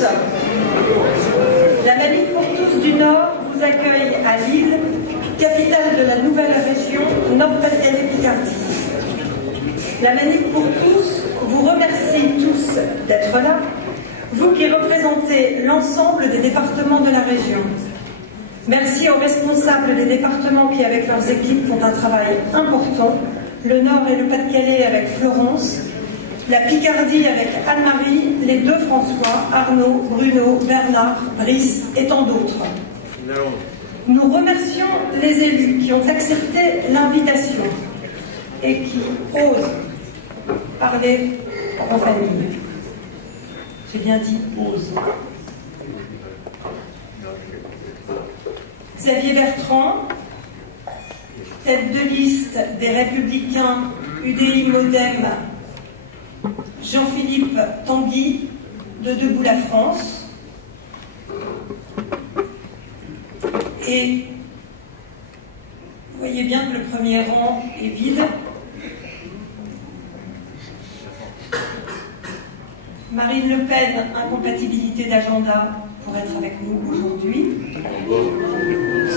tous. La Manif pour tous du Nord vous accueille à Lille, capitale de la nouvelle région Nord-Pas-de-Calais-Picardie. La Manif pour tous vous remercie tous d'être là, vous qui représentez l'ensemble des départements de la région. Merci aux responsables des départements qui, avec leurs équipes, font un travail important, le Nord et le Pas-de-Calais avec Florence, la Picardie avec Anne-Marie, les deux François, Arnaud, Bruno, Bernard, Brice et tant d'autres. Nous remercions les élus qui ont accepté l'invitation et qui osent parler en famille. J'ai bien dit osent. Xavier Bertrand, tête de liste des Républicains UDI-Modem, Jean-Philippe Tanguy, de Debout la France, et vous voyez bien que le premier rang est vide. Marine Le Pen, incompatibilité d'agenda pour être avec nous aujourd'hui.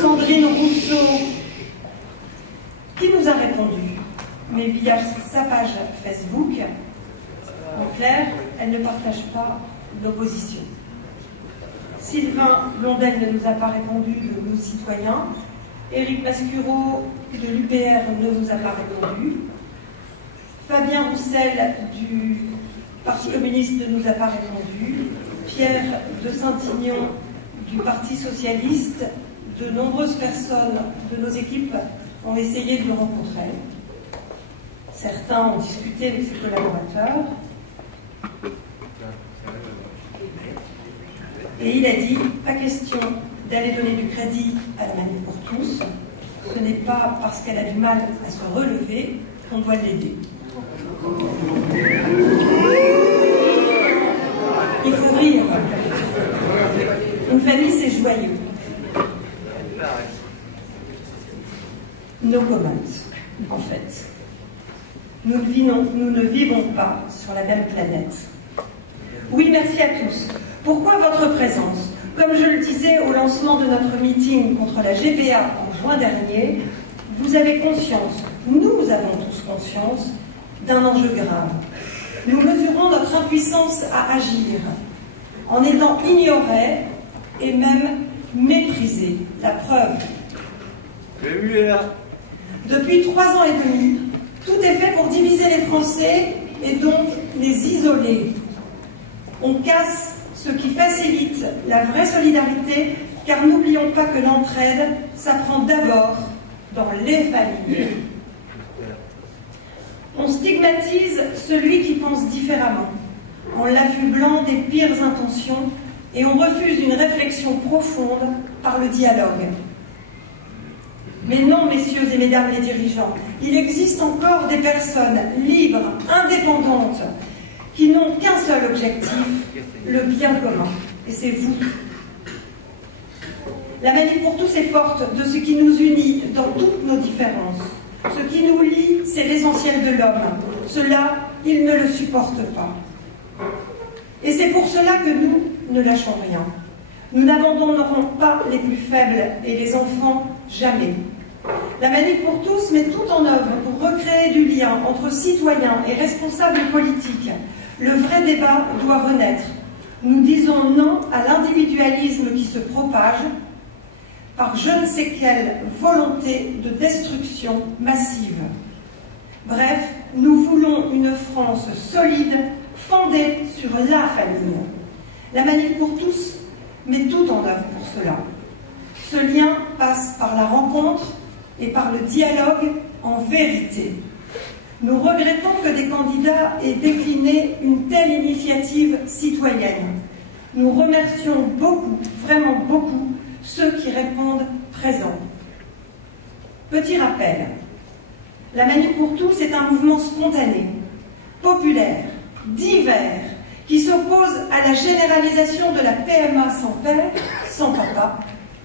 Sandrine Rousseau, qui nous a répondu, mais via sa page Facebook. En clair, elle ne partage pas l'opposition. Sylvain Blondel ne nous a pas répondu, de Nos Citoyens. Éric Mascureau de l'UPR ne nous a pas répondu. Fabien Roussel du Parti communiste ne nous a pas répondu. Pierre de Saint-Ignon du Parti socialiste. De nombreuses personnes de nos équipes ont essayé de le rencontrer. Certains ont discuté avec ses collaborateurs. Et il a dit, pas question d'aller donner du crédit à la Manif pour tous. Ce n'est pas parce qu'elle a du mal à se relever qu'on doit l'aider. Il faut rire. Une famille, c'est joyeux. No comment, en fait. Nous ne vivons pas sur la même planète. Oui, merci à tous. Pourquoi votre présence? Comme je le disais au lancement de notre meeting contre la GPA en juin dernier, vous avez conscience, nous avons tous conscience, d'un enjeu grave. Nous mesurons notre impuissance à agir en étant ignorés et même méprisés. La preuve. Depuis 3 ans et demi, tout est fait pour diviser les Français et donc les isoler. On casse ce qui facilite la vraie solidarité, car n'oublions pas que l'entraide s'apprend d'abord dans les familles. On stigmatise celui qui pense différemment, en l'affublant des pires intentions, et on refuse une réflexion profonde par le dialogue. Mais non, messieurs et mesdames les dirigeants, il existe encore des personnes libres, indépendantes, qui n'ont qu'un seul objectif, le bien commun. Et c'est vous. La Manif pour tous est forte de ce qui nous unit dans toutes nos différences. Ce qui nous lie, c'est l'essentiel de l'homme. Cela, il ne le supporte pas. Et c'est pour cela que nous ne lâchons rien. Nous n'abandonnerons pas les plus faibles et les enfants, jamais. La Manif pour tous met tout en œuvre pour recréer du lien entre citoyens et responsables politiques. Le vrai débat doit renaître. Nous disons non à l'individualisme qui se propage par je ne sais quelle volonté de destruction massive. Bref, nous voulons une France solide, fondée sur la famille. La Manif pour tous met tout en œuvre pour cela. Ce lien passe par la rencontre et par le dialogue en vérité. Nous regrettons que des candidats aient décliné une telle initiative citoyenne. Nous remercions beaucoup, vraiment beaucoup, ceux qui répondent présents. Petit rappel, la Manif pour tous est un mouvement spontané, populaire, divers, qui s'oppose à la généralisation de la PMA sans père, sans papa,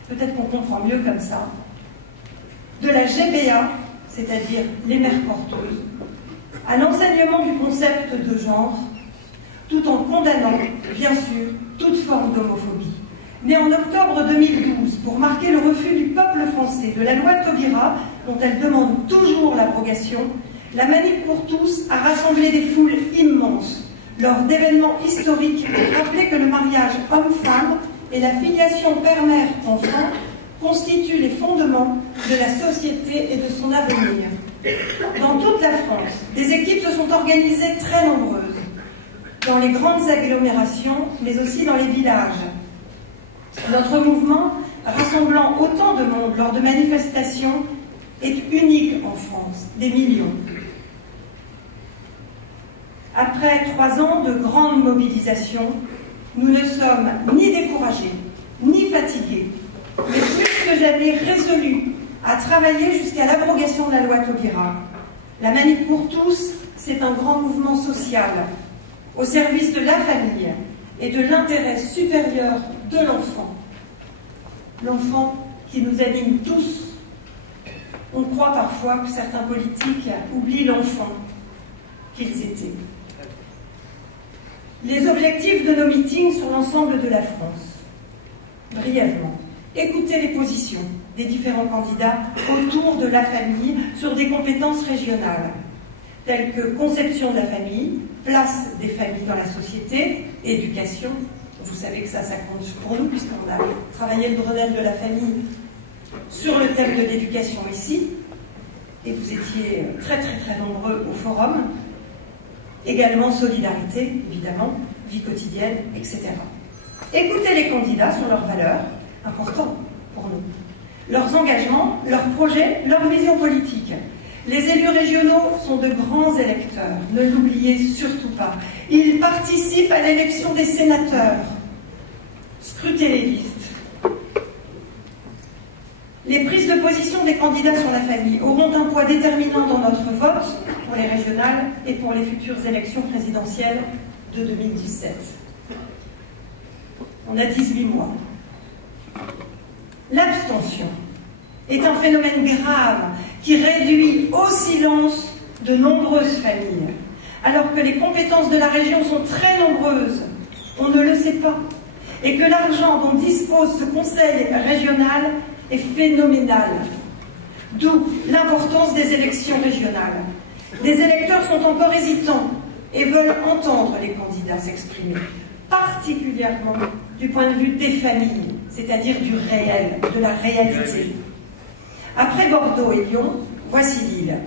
peut-être qu'on comprend mieux comme ça, de la GPA, c'est-à-dire les mères porteuses, à l'enseignement du concept de genre, tout en condamnant, bien sûr, toute forme Mais en octobre 2012, pour marquer le refus du peuple français de la loi Taubira, dont elle demande toujours l'abrogation, la Manif pour tous a rassemblé des foules immenses lors d'événements historiques pour rappeler que le mariage homme-femme et la filiation père-mère-enfant constituent les fondements de la société et de son avenir. Dans toute la France, des équipes se sont organisées très nombreuses, dans les grandes agglomérations, mais aussi dans les villages. Notre mouvement, rassemblant autant de monde lors de manifestations, est unique en France, des millions. Après 3 ans de grande mobilisation, nous ne sommes ni découragés, ni fatigués, mais plus que jamais résolus à travailler jusqu'à l'abrogation de la loi Taubira. La Manif pour tous, c'est un grand mouvement social, au service de la famille et de l'intérêt supérieur de l'enfant. L'enfant qui nous anime tous. On croit parfois que certains politiques oublient l'enfant qu'ils étaient. Les objectifs de nos meetings sur l'ensemble de la France. Brièvement, écouter les positions des différents candidats autour de la famille sur des compétences régionales, telles que conception de la famille, place des familles dans la société, éducation. Vous savez que ça compte pour nous, puisqu'on a travaillé le Grenelle de la famille sur le thème de l'éducation ici, et vous étiez très nombreux au forum. Également solidarité, évidemment, vie quotidienne, etc. Écoutez les candidats sur leurs valeurs, important pour nous, leurs engagements, leurs projets, leur vision politique. Les élus régionaux sont de grands électeurs, ne l'oubliez surtout pas. Ils participent à l'élection des sénateurs. Scrutez les listes. Les prises de position des candidats sur la famille auront un poids déterminant dans notre vote pour les régionales et pour les futures élections présidentielles de 2017. On a 18 mois. L'abstention est un phénomène grave qui réduit au silence de nombreuses familles. Alors que les compétences de la région sont très nombreuses, on ne le sait pas. Et que l'argent dont dispose ce conseil régional est phénoménal. D'où l'importance des élections régionales. Des électeurs sont encore hésitants et veulent entendre les candidats s'exprimer, particulièrement du point de vue des familles, c'est-à-dire du réel, de la réalité. Après Bordeaux et Lyon, voici Lille,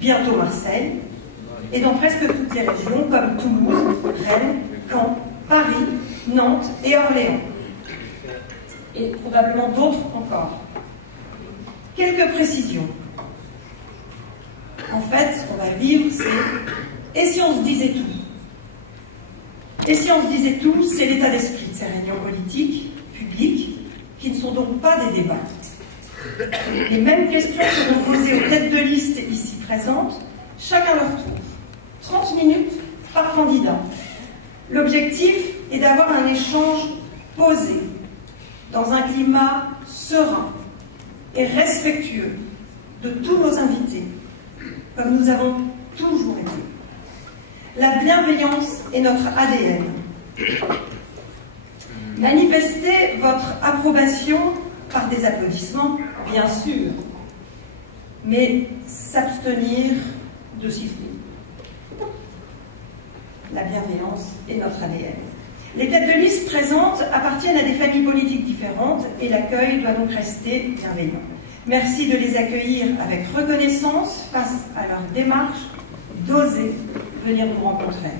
bientôt Marseille, et dans presque toutes les régions comme Toulouse, Rennes, Caen, Paris, Nantes et Orléans. Et probablement d'autres encore. Quelques précisions. En fait, ce qu'on va vivre, c'est « et si on se disait tout ?» Et si on se disait tout, c'est l'état d'esprit de ces réunions politiques, publiques, qui ne sont donc pas des débats. Les mêmes questions seront posées aux têtes de liste ici présentes, chacun leur tour. 30 minutes par candidat. L'objectif est d'avoir un échange posé, dans un climat serein et respectueux de tous nos invités, comme nous avons toujours été. La bienveillance est notre ADN. Manifestez votre approbation par des applaudissements, bien sûr, mais s'abstenir de siffler. La bienveillance est notre ADN. Les têtes de liste présentes appartiennent à des familles politiques différentes et l'accueil doit donc rester bienveillant. Merci de les accueillir avec reconnaissance face à leur démarche d'oser venir nous rencontrer.